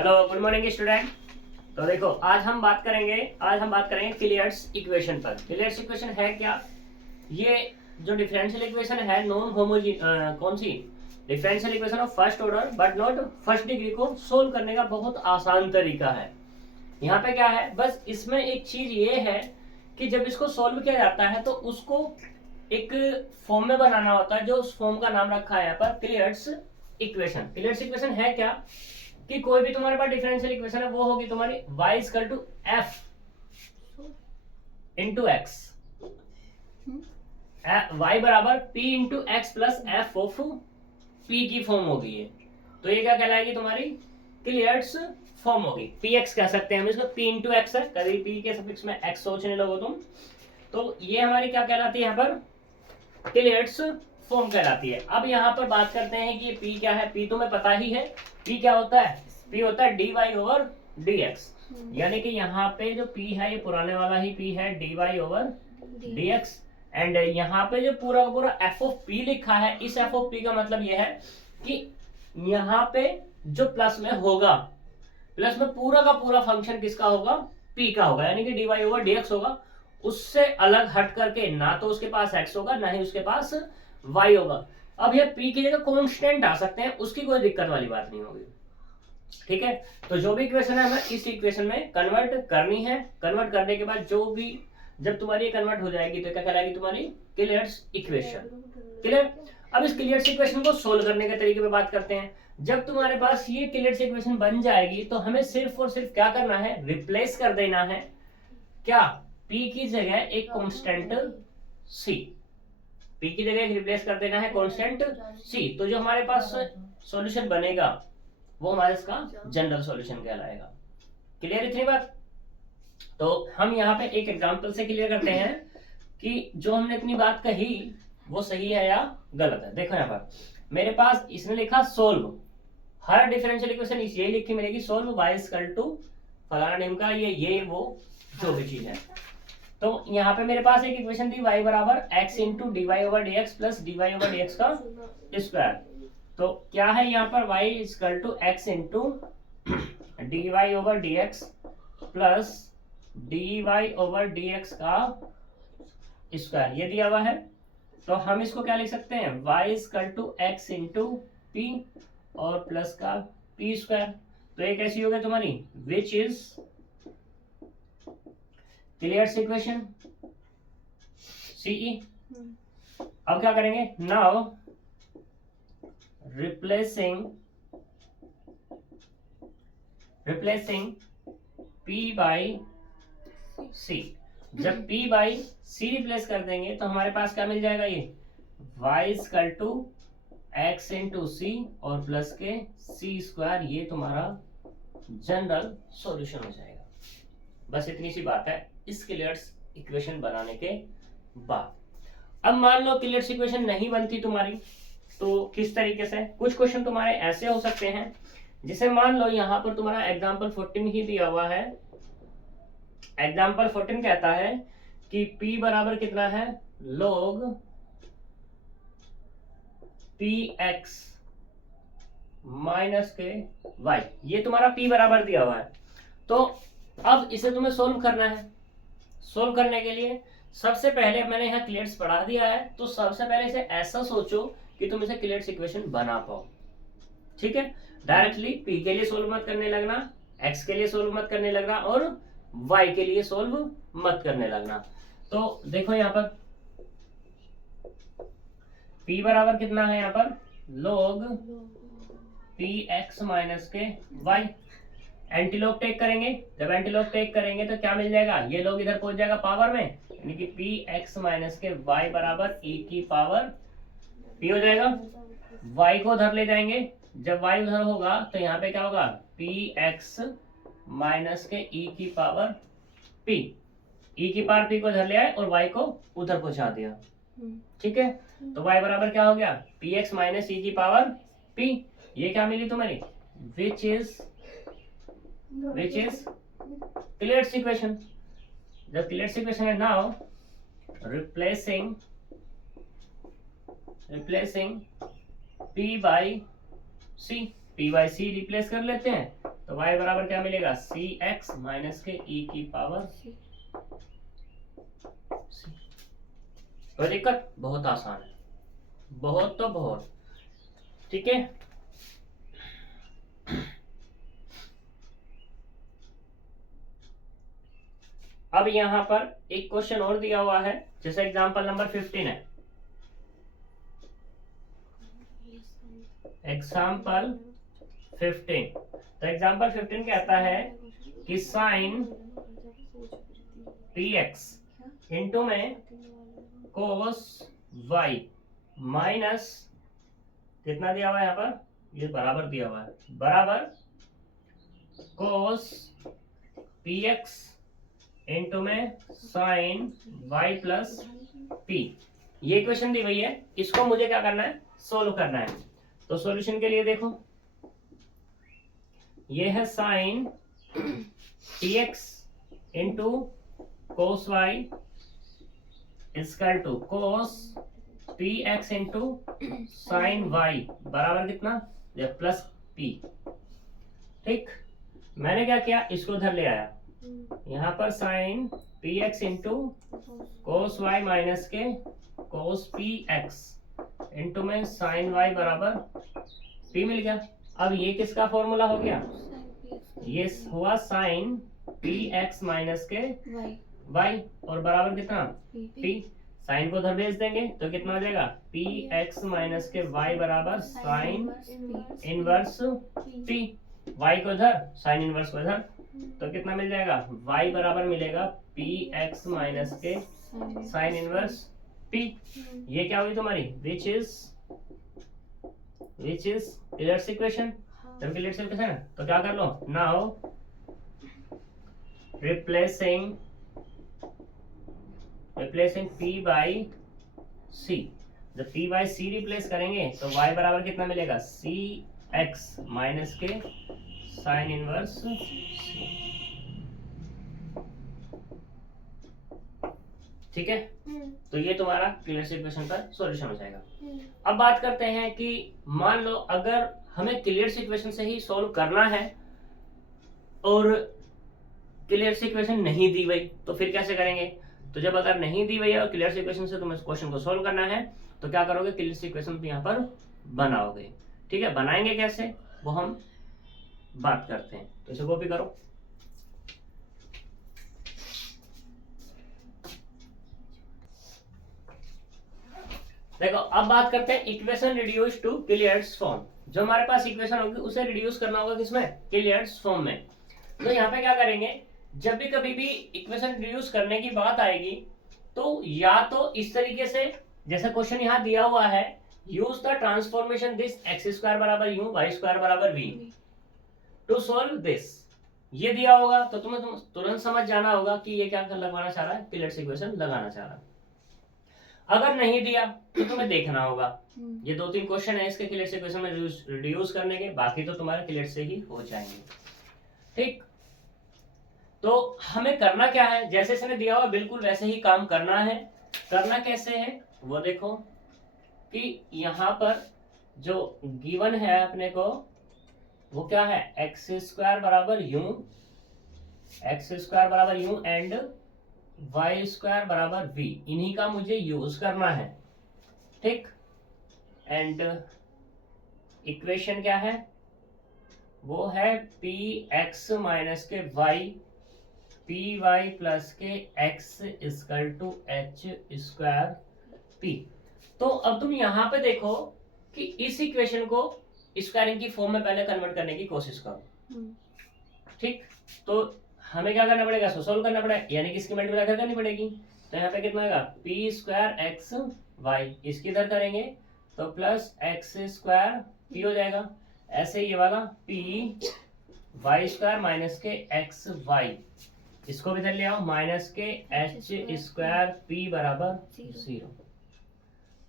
Hello good morning student. तो देखो आज हम बात करेंगे किलियर्स इक्वेशन पर। किलियर्स इक्वेशन है क्या? ये जो डिफरेंशियल इक्वेशन है नॉन होमोजी कौन सी differential equation of first order but not first degree को सोल्व करने का बहुत आसान तरीका है। यहाँ पे क्या है, बस इसमें एक चीज ये है कि जब इसको सोल्व किया जाता है तो उसको एक फॉर्म में बनाना होता है, जो उस फॉर्म का नाम रखा है यहाँ पर किलियर्स इक्वेशन। किलियर्स इक्वेशन है क्या कि कोई भी तुम्हारे पास डिफरेंशियल इक्वेशन है वो होगी तुम्हारी y equal to f into x, y बराबर p into x plus f of p की फॉर्म होगी ये। तो ये क्या कहलाएगी तुम्हारी किलियर्स फॉर्म होगी। px कह सकते हैं हम इसको, p इंटू एक्स है, कभी p के सफिक्स में x सोचने लगो तुम तो ये हमारी क्या कहलाती है यहाँ पर किलियर्स फॉर्म कहलाती है। अब यहाँ पर बात करते हैं कि ये p क्या है। p तुम्हें पता ही है, p क्या होता है, p होता है dy ओवर dx, यानी कि यहाँ पे जो p है ये पुराने वाला ही p है dy ओवर dx, एंड यहाँ पे जो पूरा का पूरा f ऑफ p लिखा है, इस f ऑफ p का मतलब ये है कि यहाँ पे जो प्लस में होगा, प्लस में पूरा का पूरा फंक्शन किसका होगा, p का होगा, यानी कि dy ओवर dx होगा। उससे अलग हट करके ना तो उसके पास x होगा ना ही उसके पास y होगा। अब ये p की जगह कांस्टेंट आ सकते हैं, उसकी कोई दिक्कत वाली बात नहीं होगी। ठीक है, तो जो भी इक्वेशन है हमें इस इक्वेशन में कन्वर्ट करनी है। कन्वर्ट करने के बाद जो भी जब तुम्हारी ये कन्वर्ट हो जाएगी तो क्या कहलाएगी तुम्हारी किलियर्स इक्वेशन। क्लियर? अब इस किलियर्स इक्वेशन को सोल्व करने के तरीके पे बात करते हैं। जब तुम्हारे पास ये किलियर्स इक्वेशन बन जाएगी तो हमें सिर्फ और सिर्फ क्या करना है, रिप्लेस कर देना है क्या, p की जगह एक कांस्टेंट c, p की जगह रिप्लेस कर देना है कांस्टेंट c। तो जो हमारे पास सॉल्यूशन बनेगा वो हमारे इसका जनरल सॉल्यूशन कहलाएगा। क्लियर इतनी बात? तो हम यहाँ पे एक एग्जांपल से क्लियर करते हैं कि जो हमने इतनी बात कही वो सही है या गलत है। देखो यहाँ पर मेरे पास इसने लिखा सोल्व, हर डिफरेंशियल इक्वेशन यही लिखी मिलेगी, सोल्व y इक्वल टू फलाना नेम का ये वो जो भी चीज है। तो यहाँ पे मेरे पास एक इक्वेशन थी y बराबर x into d y over d x plus d y over d x का स्क्वायर। तो क्या है यहाँ पर y equal to x into d y over d x plus d y over d x का square, ये दिया हुआ है। तो हम इसको क्या लिख सकते हैं, y equal to x into p और प्लस का p स्क्वायर। तो ये कैसी होगी तुम्हारी, which is Clairaut's equation CE। अब क्या करेंगे, now replacing p by c। जब p बाई c रिप्लेस कर देंगे तो हमारे पास क्या मिल जाएगा, ये y equal to x into C और प्लस के c स्क्वायर, ये तुम्हारा जनरल सॉल्यूशन हो जाएगा। बस इतनी सी बात है इस क्लियर्स इक्वेशन बनाने के बाद। अब मान लो क्लियर्स इक्वेशन नहीं बनती तुम्हारी, तो किस तरीके से, कुछ क्वेश्चन तुम्हारे ऐसे हो सकते हैं जिसे मान लो यहाँ पर तुम्हारा एग्जाम्पल 14 ही दिया हुआ है। एग्जाम्पल 14 कहता है कि p बराबर कितना है, log px माइनस के y, ये तुम्हारा p बराबर दिया हुआ है। तो अब इसे तुम्हें सोल्व करना है। सोल्व करने के लिए सबसे पहले मैंने यहाँ क्लियर्स पढ़ा दिया है, तो सबसे पहले इसे ऐसा सोचो कि तुम इसे क्लियर्स इक्वेशन बना पाओ। ठीक है, डायरेक्टली p के लिए सोल्व मत करने लगना, x के लिए सोल्व मत करने लगना और y के लिए सोल्व मत करने लगना। तो देखो यहाँ पर p बराबर कितना है, यहाँ पर log px माइनस के y। एंटीलॉग टेक करेंगे, जब एंटीलॉग टेक करेंगे तो क्या मिल जाएगा, ये लोग इधर पहुंच जाएगा पावर में, यानी कि px माइनस के y बराबर e की पावर p हो जाएगा। y को उधर ले जाएंगे, जब y उधर होगा तो यहाँ पे क्या होगा, px माइनस के e की पावर p, e की पावर p को उधर ले आए और y को उधर पहुंचा दिया। ठीक है, तो y बराबर क्या हो गया, px माइनस e की पावर p। ये क्या मिली तुम्हारी, विच इज क्लियर्स इक्वेशन। जब क्लियर्स इक्वेशन है, now replacing p by c, p by c replace कर लेते हैं तो y बराबर क्या मिलेगा, सी एक्स माइनस के ई की पावर सी। कोई दिक्कत, बहुत आसान है, बहुत तो बहुत। ठीक है, अब यहां पर एक क्वेश्चन और दिया हुआ है, जैसे एग्जांपल नंबर 15 है। एग्जांपल 15, तो एग्जांपल 15 कहता है कि साइन पी एक्स इंटू में कोस वाई माइनस कितना दिया हुआ है यहाँ पर, ये बराबर दिया हुआ है, बराबर कोस पी एक्स इंटू में साइन वाई प्लस पी। ये क्वेश्चन दी हुई है, इसको मुझे क्या करना है, सोल्व करना है। तो सॉल्यूशन के लिए देखो, ये है sine p x into cos y equal to cos p x into sine y बराबर कितना, प्लस पी। ठीक, मैंने क्या किया, इसको उधर ले आया, यहाँ पर sine p x into cos y minus k cos p x into में साइन वाई बराबर पी मिल गया। अब ये किसका फॉर्मूला हो गया, ये हुआ sine p x minus k y और बराबर कितना पी। साइन को उधर भेज देंगे तो कितना हो जाएगा, P x minus k Y बराबर साइन इनवर्स पी। वाई को उधर, साइन इनवर्स को उधर, तो कितना मिल जाएगा, y बराबर मिलेगा पी एक्स माइनस के साइन इनवर्स p। ये क्या हुई तुम्हारी, विच इज क्लियर इक्वेशन। जब क्लियर इक्वेशन है तो क्या कर लो, now replacing p by c। जब p बाई c रिप्लेस करेंगे तो y बराबर कितना मिलेगा, c x माइनस के साइन इनवर्स c। ठीक है, तो ये तुम्हारा क्लियर इक्वेशन का सॉल्यूशन हो जाएगा। अब बात करते हैं कि मान लो अगर हमें क्लियर इक्वेशन से ही सॉल्व करना है और क्लियर इक्वेशन नहीं दी गई तो फिर कैसे करेंगे। तो जब अगर नहीं दी गई और क्लियर इक्वेशन से तुम्हें क्वेश्चन को सॉल्व करना है तो क्या करोगे, क्लियर इक्वेशन यहाँ पर बनाओगे। ठीक है, बनाएंगे कैसे वो हम बात करते हैं, तो इसे कॉपी करो। देखो अब बात करते हैं equation reduce to Clairaut's form. जो हमारे पास इक्वेशन होगी उसे रिड्यूस करना होगा किसमें, क्लियर्स फॉर्म में। तो यहाँ पे क्या करेंगे, जब भी कभी भी इक्वेशन रिड्यूस करने की बात आएगी तो या तो इस तरीके से, जैसे क्वेश्चन यहाँ दिया हुआ है, use the transformation this x square बराबर यू वाई स्क्वायर बराबर वी टू सोल्व दिस। ये दिया होगा तो तुम्हें तुरंत समझ जाना होगा कि ये क्या लगवाना चाह रहा है, क्लियर इक्वेशन लगाना चाह रहा है। अगर नहीं दिया तो तुम्हें देखना होगा, ये 2-3 क्वेश्चन है इसके क्लियर इक्वेशन में रिड्यूस करने के, बाकी तो तुम्हारे क्लियर से ही हो जाएंगे। ठीक, तो हमें करना क्या है, जैसे इसने दिया हुआ बिल्कुल वैसे ही काम करना है। करना कैसे है वो देखो कि यहाँ पर जो गिवन है अपने को वो क्या है, एक्स स्क्वायर बराबर यू एंड वाई स्क्वायर बराबर वी, इन्हीं का मुझे यूज करना है। ठीक, एंड इक्वेशन क्या है, वो है p x minus k y p y plus k x equal to h square p. तो अब तुम यहाँ पे देखो कि इस इक्वेशन को स्क्वायरिंग की फॉर्म में पहले कन्वर्ट करने की कोशिश करो। ठीक, तो हमें क्या करना पड़ेगा, सोल्व करना पड़ेगा, यानी कि इसकी मल्टीप्लाई करनी पड़ेगी। तो यहाँ पे कितना आएगा, पी स्क्वायर एक्स वाई, इसकी इधर करेंगे तो प्लस एक्स स्क्वायर पी हो जाएगा। ऐसे ये वाला पी वाई स्क्वायर माइनस के एक्स वाई, इसको भी इधर ले आओ, minus k h square P बराबर 0।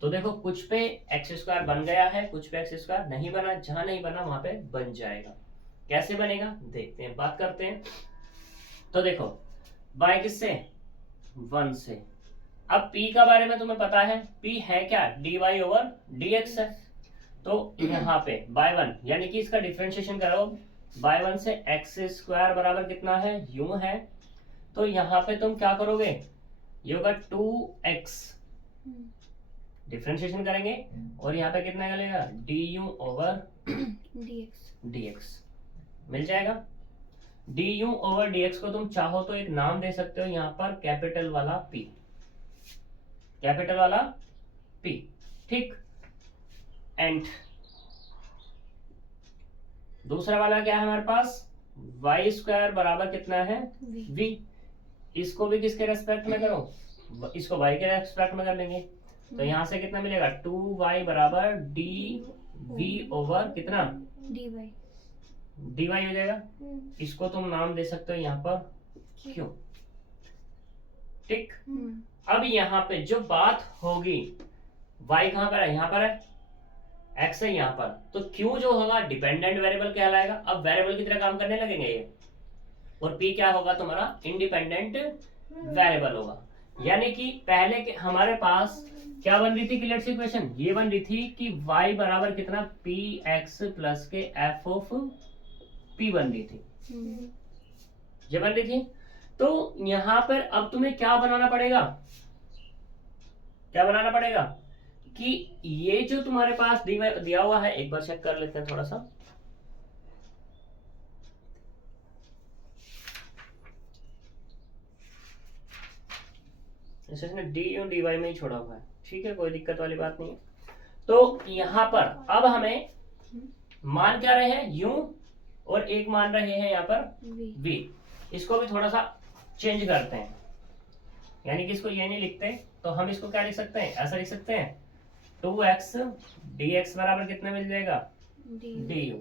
तो देखो कुछ पे एक्स स्क्वायर बन गया है, कुछ पे एक्स स्क्वायर नहीं बना, जहां नहीं बना वहां पे बन जाएगा। कैसे बनेगा देखते हैं, बात करते हैं। तो देखो बाय किससे, 1 से। अब p का बारे में तुम्हें पता है, p है क्या, dy ओवर dx है। तो यहाँ पे बाय 1 यानी कि इसका डिफरेंशिएशन करो y1 से एक्स स्क्वायर बराबर कितना है, यू है। तो यहाँ पे तुम क्या करोगे, ये होगा 2x, डिफरेंशिएशन करेंगे और यहाँ पे कितना निकलेगा, du ओवर dx मिल जाएगा। du ओवर dx को तुम चाहो तो एक नाम दे सकते हो यहाँ पर, कैपिटल वाला p, कैपिटल वाला p, ठीक। एंड दूसरा वाला क्या है हमारे पास, वाई स्क्वायर बराबर कितना है, v। इसको भी किसके रेस्पेक्ट में करो, इसको y के रेस्पेक्ट में कर लेंगे। तो यहाँ से कितना मिलेगा, 2y बराबर dv ओवर कितना, dy हो जाएगा। इसको तुम नाम दे सकते हो यहाँ पर क्यों, ठीक। अब यहाँ पे जो बात होगी, y कहाँ पर है, यहाँ पर है, x है यहाँ पर, तो q जो होगा डिपेंडेंट वेरिएबल कहलाएगा। अब वेरिएबल की तरह काम करने लगेंगे ये, और p क्या होगा तुम्हारा, इंडिपेंडेंट वेरिएबल होगा। यानी कि पहले के हमारे पास क्या बन रही थी क्लियर्स इक्वेशन, ये बन रही थी कि y बराबर कितना, px प्लस के f ऑफ p बन रही थी, ये बन रही थी। तो यहाँ पर अब तुम्हें क्या बनाना पड़ेगा, क्या बनाना पड़ेगा कि ये जो तुम्हारे पास दिया हुआ है, एक बार चेक कर लेते हैं थोड़ा सा। इसने डी और डी वाई में ही छोड़ा हुआ है, ठीक है, कोई दिक्कत वाली बात नहीं है। तो यहाँ पर अब हमें मान क्या रहे हैं, यू, और एक मान रहे हैं यहाँ पर v। इसको भी थोड़ा सा चेंज करते हैं, यानी कि इसको ये नहीं लिखते, तो हम इसको क्या लिख सकते हैं, ऐसा लिख सकते हैं, 2x dx बराबर कितना मिल जाएगा, du,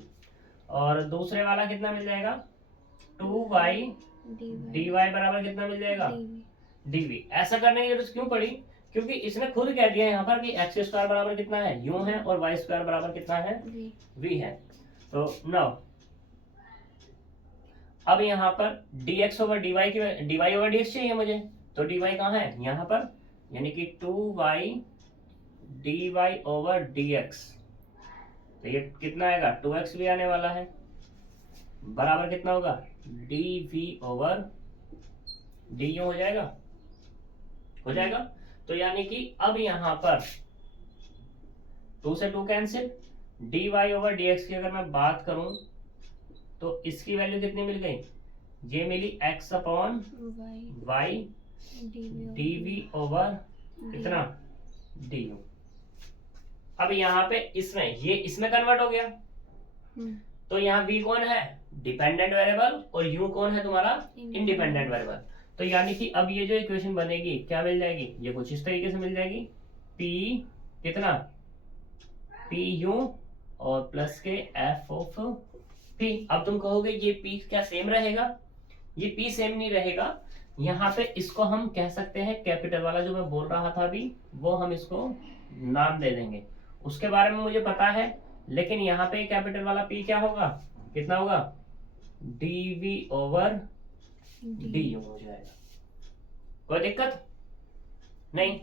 और दूसरे वाला कितना मिल जाएगा, 2y dy बराबर कितना मिल जाएगा, dv। ऐसा करने की जरूरत क्यों पड़ी, क्योंकि इसने खुद कह दिया यहाँ पर कि एक्स स्क्वायर बराबर कितना है, u है, और y स्क्वायर बराबर कितना है, v है। तो नाउ अब यहाँ पर dx ओवर dy की, dy ओवर dx चाहिए मुझे, तो dy कहाँ है, यहाँ पर, यानी कि 2y dy ओवर dx, तो ये कितना आएगा, 2x भी आने वाला है, बराबर कितना होगा, dv ओवर du हो जाएगा, हो जाएगा। तो यानी कि अब यहाँ पर 2 से 2 कैंसिल, dy ओवर dx की अगर मैं बात करूं तो इसकी वैल्यू कितनी मिल गई, ये मिली x upon y dv over कितना, du। अब यहाँ पे इसमें ये इसमें कन्वर्ट हो गया, तो यहाँ v कौन है, डिपेंडेंट वेरिएबल, और u कौन है तुम्हारा, इंडिपेंडेंट वेरिएबल। तो यानी कि अब ये जो इक्वेशन बनेगी क्या मिल जाएगी, ये कुछ इस तरीके से मिल जाएगी, p कितना, pu और प्लस के f ऑफ p। अब तुम कहोगे ये p क्या सेम रहेगा, ये p सेम नहीं रहेगा, यहाँ पे इसको हम कह सकते हैं कैपिटल वाला जो मैं बोल रहा था अभी, वो हम इसको नाम दे देंगे, उसके बारे में मुझे पता है। लेकिन यहाँ पे कैपिटल वाला p क्या होगा, कितना होगा, dv ओवर du हो जाएगा, कोई दिक्कत नहीं।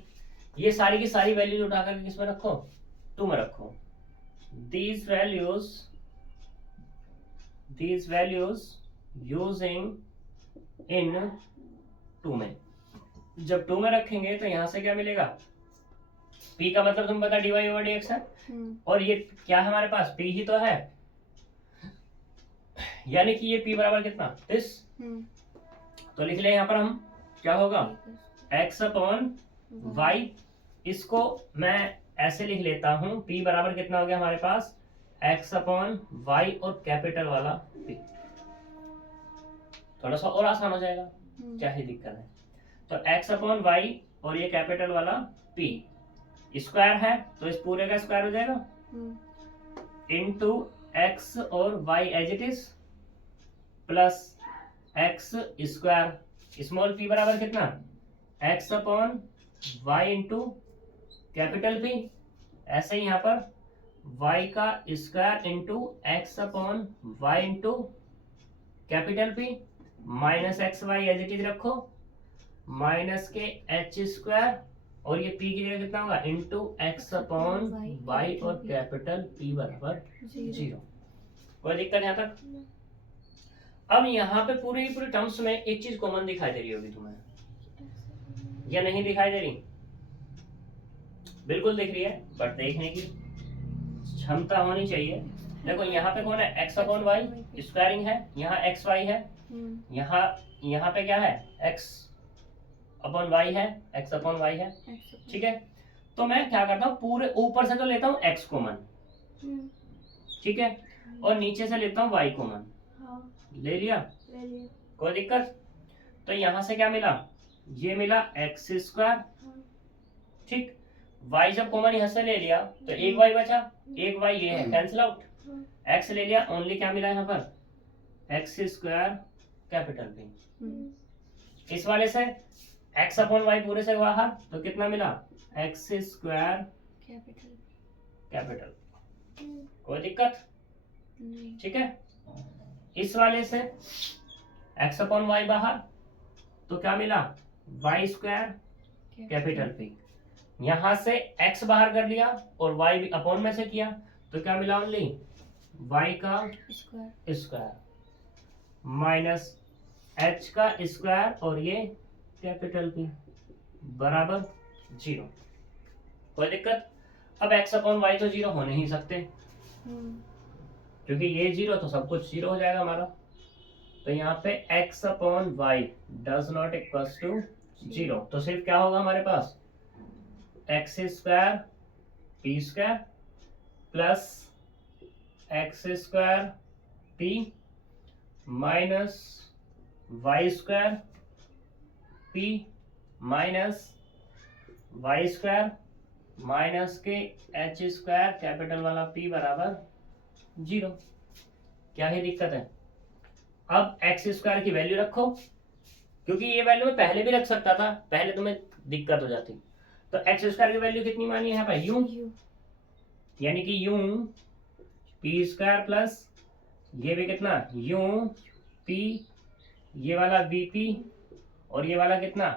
ये सारी की सारी वैल्यूज उठाकर किस में रखो, 2 में रखो। these values using in 2 में, जब 2 में रखेंगे तो यहाँ से क्या मिलेगा, p का मतलब तुम्हें पता dy ओवर dx है, और ये क्या है हमारे पास, p ही तो है, यानी कि ये p बराबर कितना, इस, तो लिख ले यहाँ पर हम, क्या होगा, x अपॉन y। इसको मैं ऐसे लिख लेता हूं, p बराबर कितना हो गया हमारे पास, x अपॉन y और कैपिटल वाला p, थोड़ा सा और आसान हो जाएगा, क्या ही दिक्कत है। तो x अपॉन y और ये कैपिटल वाला p, स्क्वायर है तो इस पूरे का स्क्वायर हो जाएगा, इनटू x और y as it is, plus x square, small p बराबर कितना, x upon y into capital p। ऐसे ही यहाँ पर y का square into x upon y into capital p, minus x y as it is रखो, minus k h square, और ये p की जगह कितना होगा, इंटू एक्स अपॉन y और कैपिटल p बराबर 0। कोई दिक्कत यहाँ तक, अब यहाँ पे पूरे पूरे टर्म्स में एक चीज कॉमन दिखाई दे रही होगी तुम्हें, या नहीं दिखाई दे रही? बिल्कुल दिख रही है, बट देखने की क्षमता होनी चाहिए। देखो यहाँ पे कौन है, x अपॉन वाई स्क्वायरिंग है, यहाँ एक्स वाई है, यहाँ पे क्या है, x अपॉन वाई है, x अपॉन वाई है, ठीक है। तो मैं क्या करता हूँ, पूरे ऊपर से तो लेता हूँ x कॉमन, ठीक है, और नीचे से लेता हूँ y कॉमन, ले लिया, कोई दिक्कत? तो यहाँ से क्या मिला, ये मिला एक्स स्क्वायर, ठीक, y जब कॉमन यहाँ से ले लिया तो एक y बचा, एक y ये है, कैंसिल आउट, x ले लिया, ओनली क्या मिला यहाँ पर, एक्स स्क्वायर कैपिटल P। इस वाले से x अपॉन वाई पूरे से बाहर, तो कितना मिला, एक्स स्क्वायर कैपिटल, कोई दिक्कत? ठीक है। इस वाले से x अपॉन वाई बाहर, तो क्या मिला, वाई स्क्वायर कैपिटल P। यहां से x बाहर कर लिया और y भी अपॉन में से किया, तो क्या मिला, ओनली y का स्क्वायर माइनस h का स्क्वायर और ये कैपिटल P बराबर 0। कोई दिक्कत? अब x अपॉन वाई तो 0 हो नहीं सकते, क्योंकि ये 0 तो सब कुछ 0 हो जाएगा हमारा। तो यहाँ पे x upon y does not equals to 0, तो सिर्फ क्या होगा हमारे पास, x square p square plus x square p minus y square p minus y square minus k h square capital वाला पी बराबर 0। क्या ही दिक्कत है? अब एक्स स्क्वायर की वैल्यू रखो, क्योंकि ये वैल्यू मैं पहले भी रख सकता था, पहले तुम्हें दिक्कत हो जाती। तो एक्स स्क्वायर की वैल्यू कितनी मानी है यहाँ पे, यू, यानी कि यू पी स्क्वायर प्लस ये भी कितना, यू पी, ये वाला वी पी और ये वाला कितना,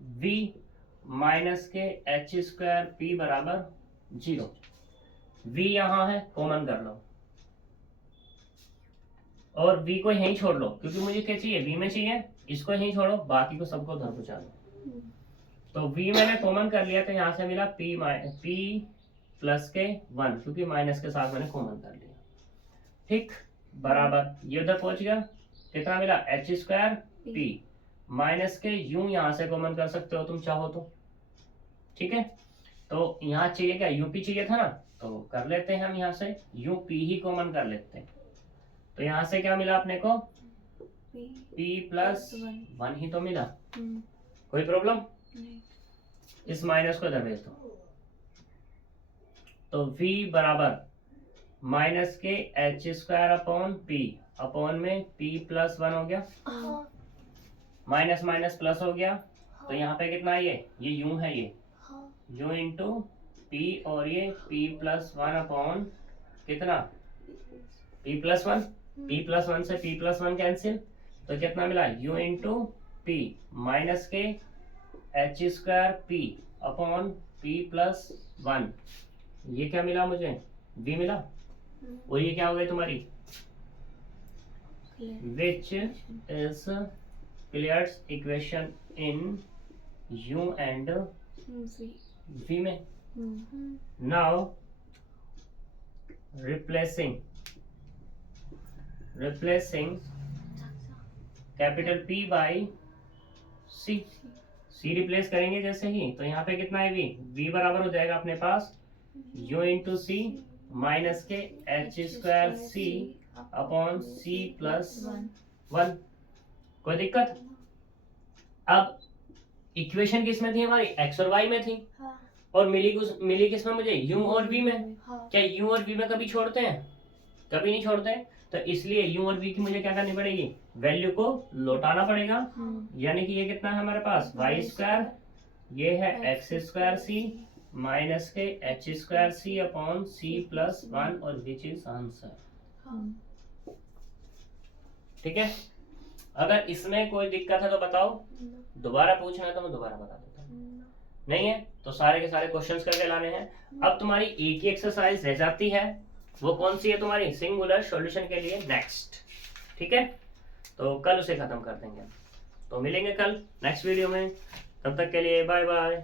we minus k h square P बराबर 0। वी यहाँ है, कॉमन कर लो और v को यहीं छोड़ लो, क्योंकि मुझे क्या चाहिए, v में चाहिए, इसको यहीं छोड़ो, बाकी को सबको उधर पहुंचा दो। तो v मैंने कॉमन कर लिया, तो यहाँ से मिला p प्लस के 1, क्योंकि माइनस के साथ मैंने कॉमन कर लिया, ठीक, बराबर ये उधर पहुंच गया, कितना मिला, एच स्क्वायर पी माइनस के u यहाँ से कॉमन कर सकते हो तुम चाहो तो, ठीक है। तो यहाँ चाहिए क्या, यूपी चाहिए था ना, तो कर लेते हैं हम यहाँ से यूपी ही कॉमन कर लेते हैं। तो यहाँ से क्या मिला अपने को, p प्लस 1 ही तो मिला, कोई प्रॉब्लम? इस माइनस को इधर भेज दो, तो v बराबर minus k h square upon P, upon में p प्लस 1 हो गया, माइनस माइनस प्लस हो गया, तो यहाँ पे कितना है, ये u है, ये u इंटू पी और ये p प्लस 1 अपॉन कितना, p प्लस 1, p प्लस 1 से p प्लस 1 कैंसिल, तो कितना मिला, u into P minus k h square P upon p plus 1, ये क्या मिला मुझे, v मिला, और ये क्या हो गई तुम्हारी, which is Clairaut's equation in u and v में। Now replacing capital P by C, C replace करेंगे जैसे ही, तो यहाँ पे कितना है, v बराबर हो जाएगा अपने पास u इंटू सी माइनस के एच स्क्वायर सी अपॉन सी प्लस 1। कोई दिक्कत? अब इक्वेशन किस में थी हमारी, x और y में थी, और मिली किस में मुझे, u और v में। क्या u और v में कभी छोड़ते हैं, कभी नहीं छोड़ते, तो इसलिए u और v की मुझे क्या करनी पड़ेगी, वैल्यू को लौटाना पड़ेगा, यानी कि ये कितना है हमारे पास, वाई स्क्वायर, ये है एक्स स्क्वायर सी माइनस के एच स्क्वायर सी अपॉन सी प्लस 1, और विच इज आंसर। ठीक है। अगर इसमें कोई दिक्कत है तो बताओ, दोबारा पूछना है तो मैं दोबारा बता देता हूँ, नहीं है तो सारे के सारे क्वेश्चंस करके लाने हैं। अब तुम्हारी एक ही एक्सरसाइज रह जाती है, वो कौन सी है तुम्हारी, सिंगुलर सॉल्यूशन के लिए नेक्स्ट। ठीक है, तो कल उसे खत्म कर देंगे। तो मिलेंगे कल नेक्स्ट वीडियो में, तब तक के लिए बाय बाय।